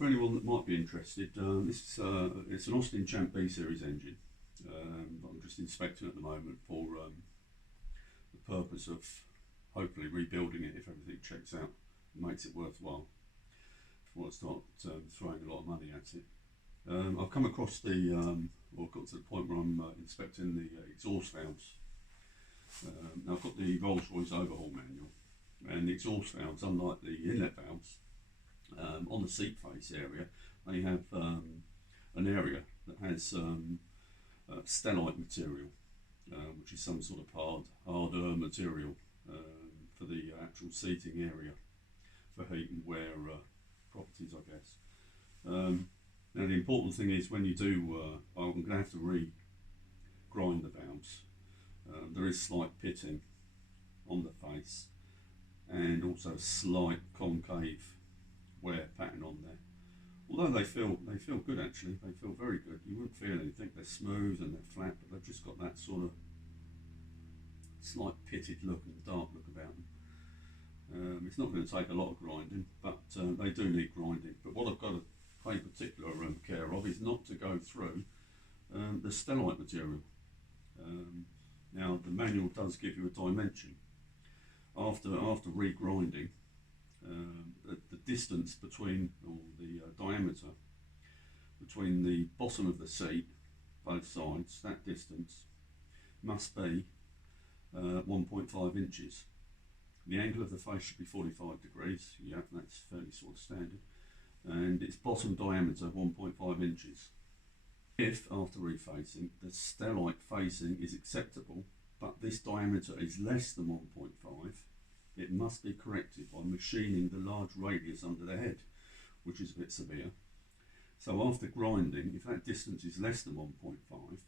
for anyone that might be interested, it's an Austin Champ B Series engine. I'm just inspecting at the moment for the purpose of hopefully rebuilding it if everything checks out and makes it worthwhile before I start throwing a lot of money at it. I've come across got to the point where I'm inspecting the exhaust valves. Now I've got the Rolls-Royce overhaul manual, and the exhaust valves, unlike the inlet valves, on the seat face area, they have an area that has stellite material, which is some sort of harder material for the actual seating area for heat and wear properties, I guess. Now the important thing is when you do, I'm going to have to re-grind the valves. There is slight pitting on the face and also slight concave wear pattern on there. Although they feel good actually, they feel very good. You wouldn't feel anything. They're smooth and they're flat, but they've just got that sort of slight pitted look and dark look about them. It's not going to take a lot of grinding, but they do need grinding. But what I've got to pay particular care of is not to go through the stellite material. Now the manual does give you a dimension. After regrinding, the distance between, or the diameter between the bottom of the seat, both sides, that distance must be 1.5 inches. The angle of the face should be 45 degrees, yeah, that's fairly sort of standard, and its bottom diameter 1.5 inches. If, after refacing, the stellite facing is acceptable, but this diameter is less than 1.5, it must be corrected by machining the large radius under the head, which is a bit severe. So after grinding, if that distance is less than 1.5,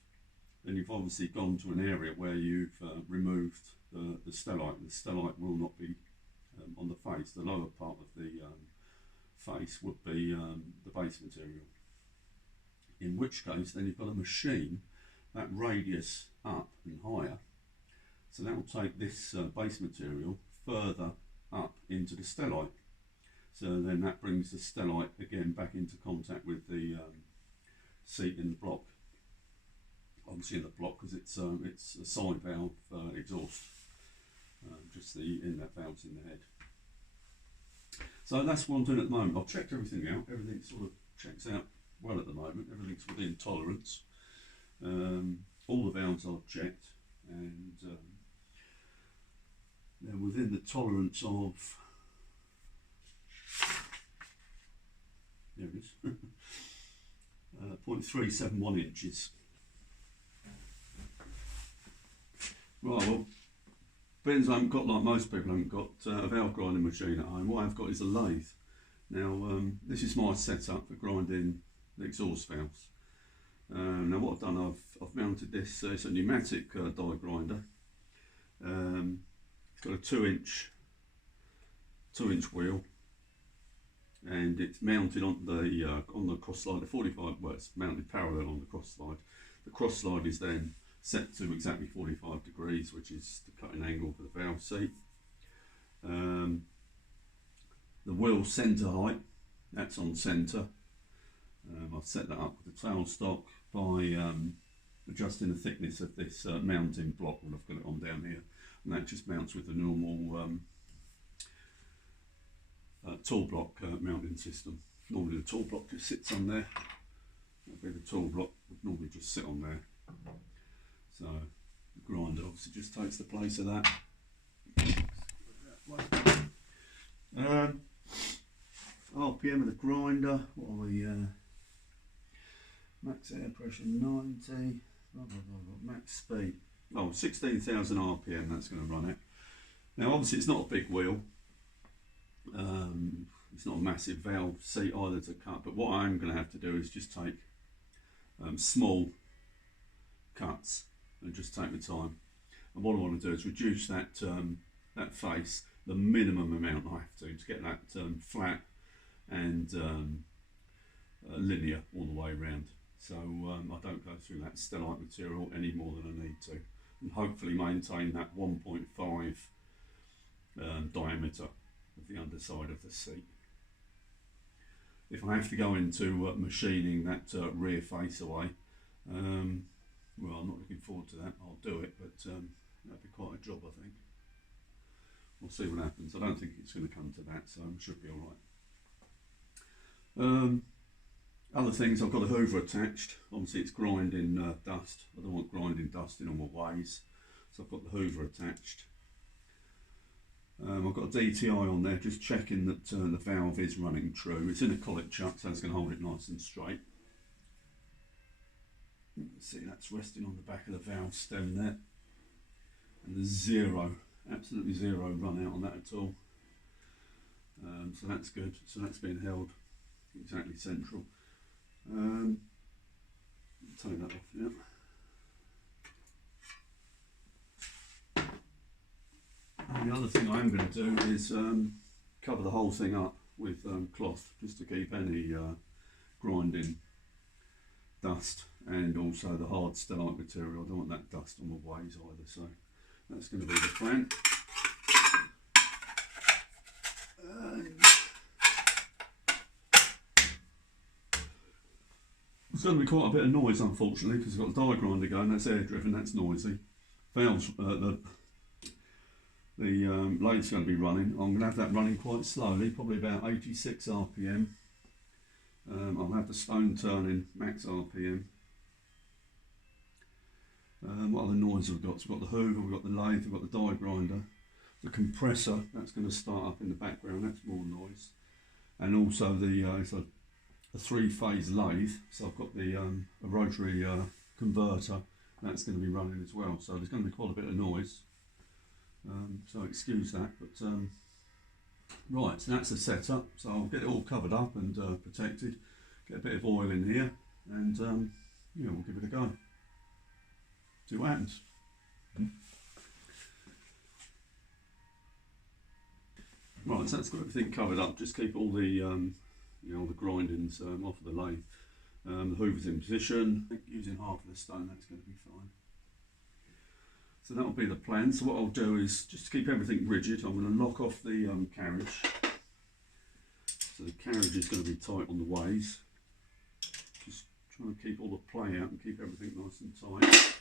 then you've obviously gone to an area where you've removed the stellite, and the stellite will not be on the face. The lower part of the face would be the base material. In which case, then you've got to machine that radius up and higher. So that will take this base material further up into the stellite. So then that brings the stellite again back into contact with the seat in the block. Obviously in the block because it's a side valve exhaust, just the inlet valves in the head. So that's what I'm doing at the moment. I've checked everything out. Everything sort of checks out well at the moment. Everything's within tolerance. All the valves are checked, and they're within the tolerance of, there it is, 0.371 inches. Right, well, being I haven't got, like most people, haven't got a valve grinding machine at home. What I've got is a lathe. Now, this is my setup for grinding the exhaust valves. Now what I've done, I've mounted this, it's a pneumatic die grinder. It's got a 2-inch wheel, and it's mounted on the cross slide, the 45, well, it's mounted parallel on the cross slide. The cross slide is then set to exactly 45 degrees, which is the cutting angle for the valve seat. The wheel centre height, that's on centre. I've set that up with the tailstock by adjusting the thickness of this mounting block that I've got it on down here, and that just mounts with the normal tool block mounting system. Normally the tool block just sits on there. That'd be the tool block would normally just sit on there. So the grinder obviously just takes the place of that. RPM of the grinder, what are we, max air pressure 90, max speed, 16,000 RPM that's going to run it. Now obviously it's not a big wheel, it's not a massive valve seat either to cut, but what I'm going to have to do is just take small cuts and just take the time. And what I want to do is reduce that that face the minimum amount I have to get that flat and linear all the way around. So I don't go through that stellite material any more than I need to, and hopefully maintain that 1.5 diameter of the underside of the seat. if I have to go into machining that rear face away, well, I'm not looking forward to that. I'll do it, but that'd be quite a job, I think. We'll see what happens. I don't think it's going to come to that, so it should be all right. Other things, I've got a hoover attached. Obviously it's grinding dust. I don't want grinding dust in on my ways, so I've got the hoover attached. I've got a DTI on there, just checking that the valve is running true. It's in a collet chuck, so it's going to hold it nice and straight. You can see that's resting on the back of the valve stem there. And there's zero, absolutely zero run out on that at all. So that's good. So that's been held exactly central. Take that off, yeah. And the other thing I am going to do is cover the whole thing up with cloth, just to keep any grinding dust and also the hard stellite material. I don't want that dust on my ways either, so that's going to be the plan. It's going to be quite a bit of noise, unfortunately, because we've got the die grinder going. That's air driven, that's noisy. Valves, the lathe's going to be running. I'm going to have that running quite slowly, probably about 86 RPM. I'll have the stone turning max RPM. What other noise have we got? So we've got the hoover, we've got the lathe, we've got the die grinder. The compressor, that's going to start up in the background, that's more noise. And also it's a three-phase lathe, so I've got the a rotary converter, that's going to be running as well. So there's going to be quite a bit of noise. So excuse that, but right, so that's the setup. So I'll get it all covered up and protected, get a bit of oil in here, and yeah, we'll give it a go. See what happens. Right, so that's got everything covered up. Just keep all the you know, the grindings off of the lathe. The hoover's in position. I think using half of the stone, that's going to be fine. So that will be the plan. So what I'll do is, just to keep everything rigid, I'm going to lock off the carriage. So the carriage is going to be tight on the ways. Just trying to keep all the play out and keep everything nice and tight.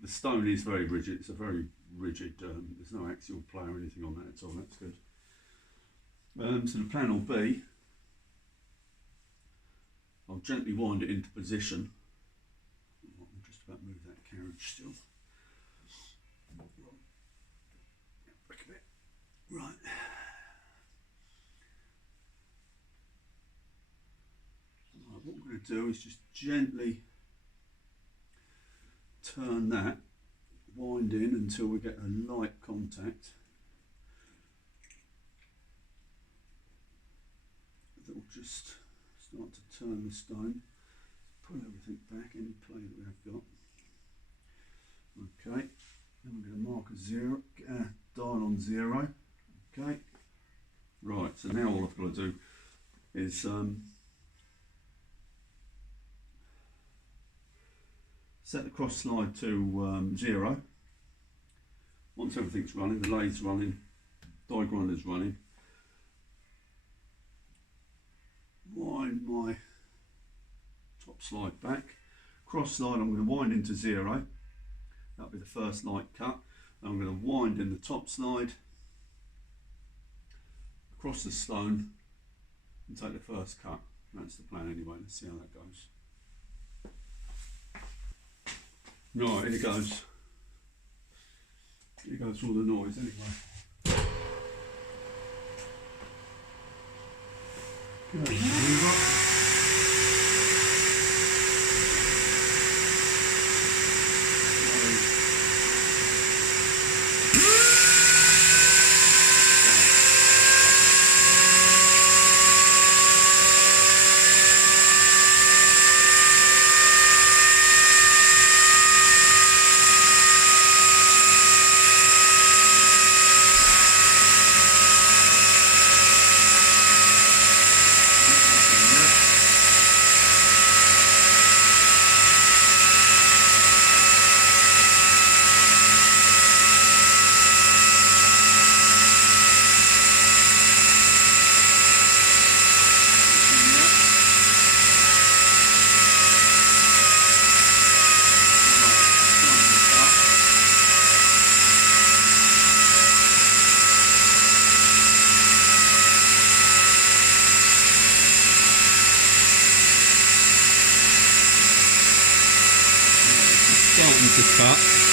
The stone is very rigid. It's a very rigid, there's no axial play or anything on that at all. That's good. So the plan will be, I'll gently wind it into position. I'm just about to move that carriage still. Right. What I'm going to do is just gently turn that, wind in until we get a light contact. That will just start to turn the stone. Pull everything back, any play that we have got. Okay, then we're going to mark a zero, dial on 0. Okay, right, so now all I've got to do is set the cross slide to 0. Once everything's running, the lathe's running, die grinder's running, wind my top slide back. Cross slide I'm going to wind into 0. That'll be the first light cut. I'm going to wind in the top slide, across the stone, and take the first cut. That's the plan anyway. Let's see how that goes. Right, here it goes. Here goes all the noise anyway. Okay, up.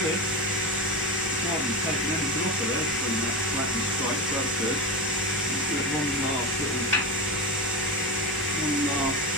good. I haven't taken anything off of there from that flat and straight, so that's good. Let's do one last little, one last.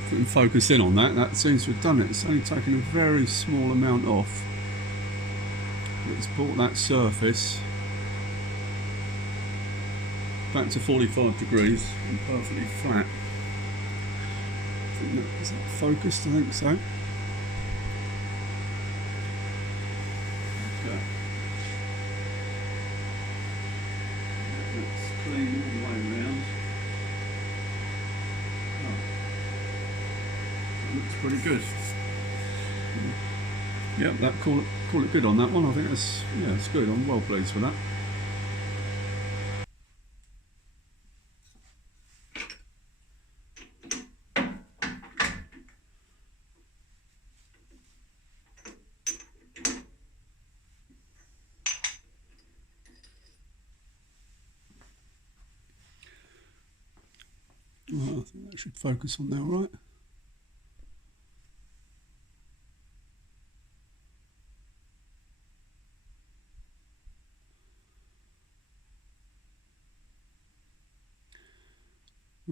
if we can focus in on that, that seems to have done it. It's only taken a very small amount off. It's brought that surface back to 45 degrees and perfectly flat. Is that focused? I think so. Okay. That's clean all the way around. Oh. That looks pretty good. Yep, that call it good on that one. I think that's, yeah, it's good. I'm well pleased with that. Well, I think that should focus on now, right?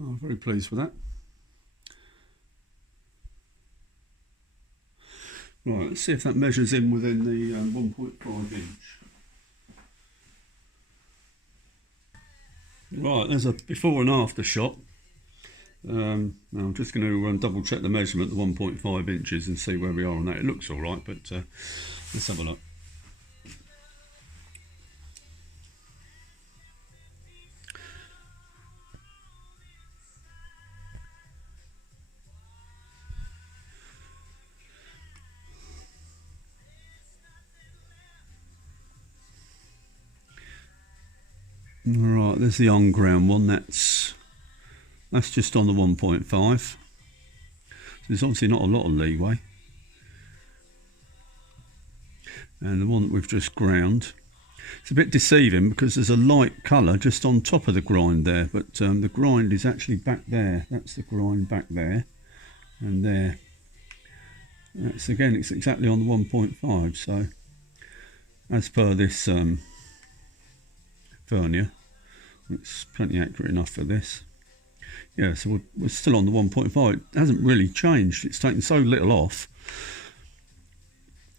Oh, very pleased with that. Right, let's see if that measures in within the 1.5 inch. Right, there's a before and after shot. Now I'm just going to double check the measurement, the 1.5 inches, and see where we are on that. It looks all right, but let's have a look. Right, there's the on ground one. That's just on the 1.5. So there's obviously not a lot of leeway. And the one that we've just ground, it's a bit deceiving because there's a light colour just on top of the grind there, but the grind is actually back there. That's the grind back there, and there. That's again, it's exactly on the 1.5. So as per this vernier, it's plenty accurate enough for this. Yeah, so we're still on the 1.5. It hasn't really changed. It's taken so little off.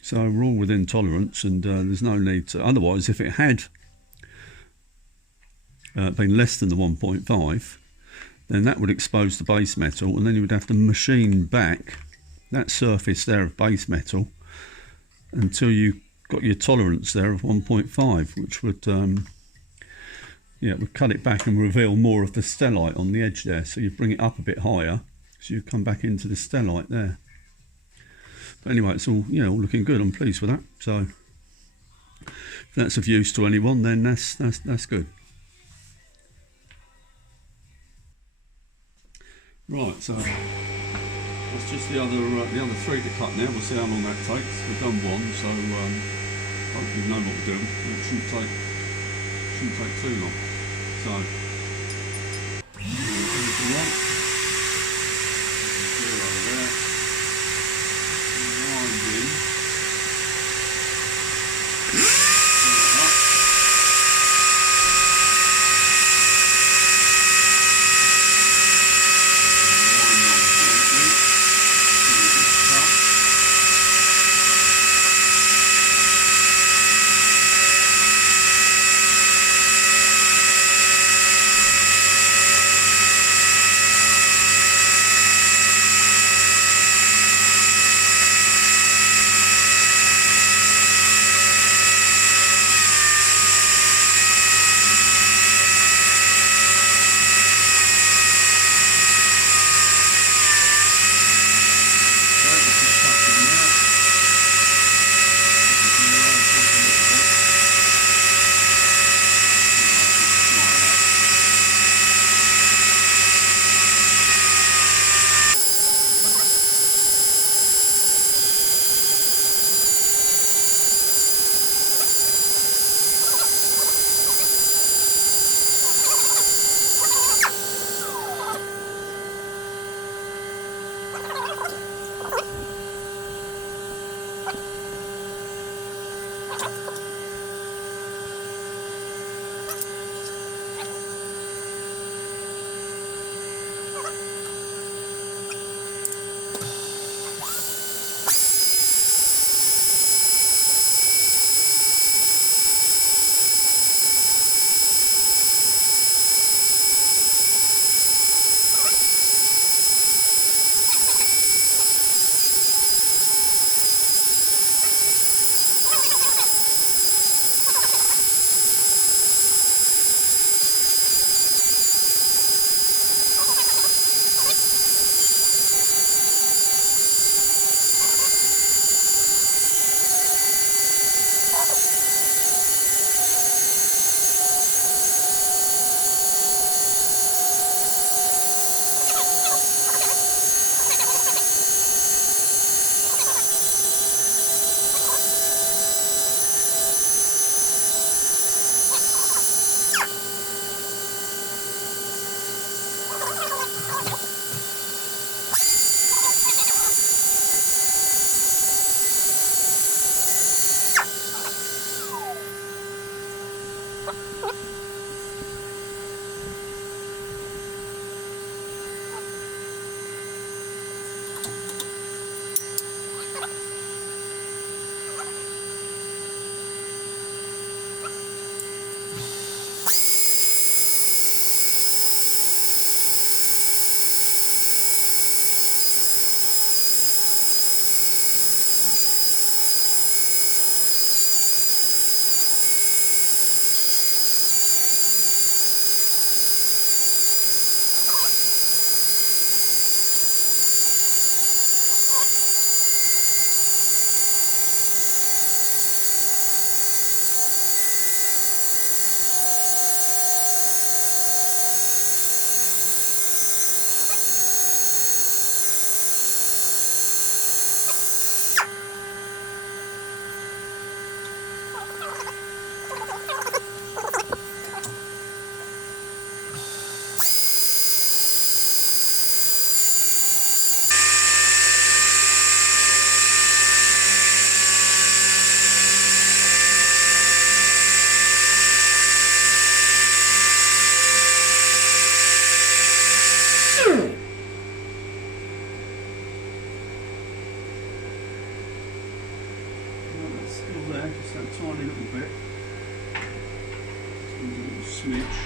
So we're all within tolerance, and there's no need to. Otherwise, if it had been less than the 1.5, then that would expose the base metal, and then you would have to machine back that surface there of base metal until you got your tolerance there of 1.5, which would yeah, it would cut it back and reveal more of the stellite on the edge there. So you bring it up a bit higher, so you come back into the stellite there. But anyway, it's all, you know, all looking good. I'm pleased with that. So if that's of use to anyone, then that's good. Right, so that's just the other three to cut now. We'll see how long that takes. We've done one, so hopefully we know what we're doing. It shouldn't take too long. So everything right. Zero there. Wind in. Just that tiny little bit. Just a little smidge.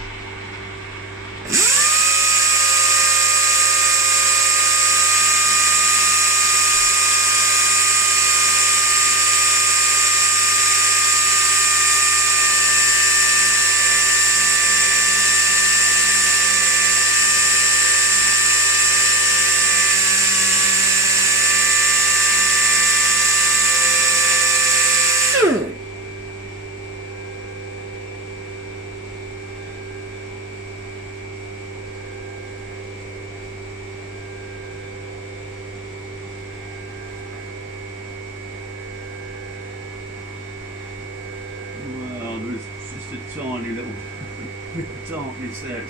Just a tiny little bit of darkness there.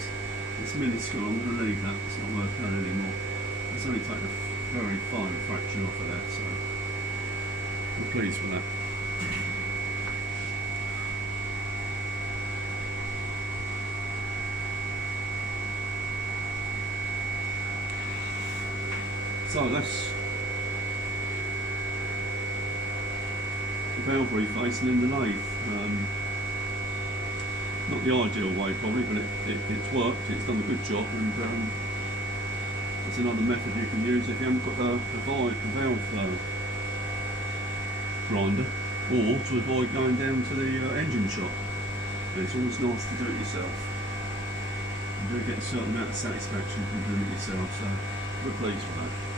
It's minuscule. I'm going to leave that. It's not working out anymore. It's only taken a very fine fraction off of that, so I'm pleased with that. So that's the valve reface and then the lathe. Not the ideal way probably, but it's worked, it's done a good job, and it's another method you can use if you haven't got a valve grinder, or to avoid going down to the engine shop. And it's always nice to do it yourself. You do get a certain amount of satisfaction from doing it yourself, so we're pleased with that.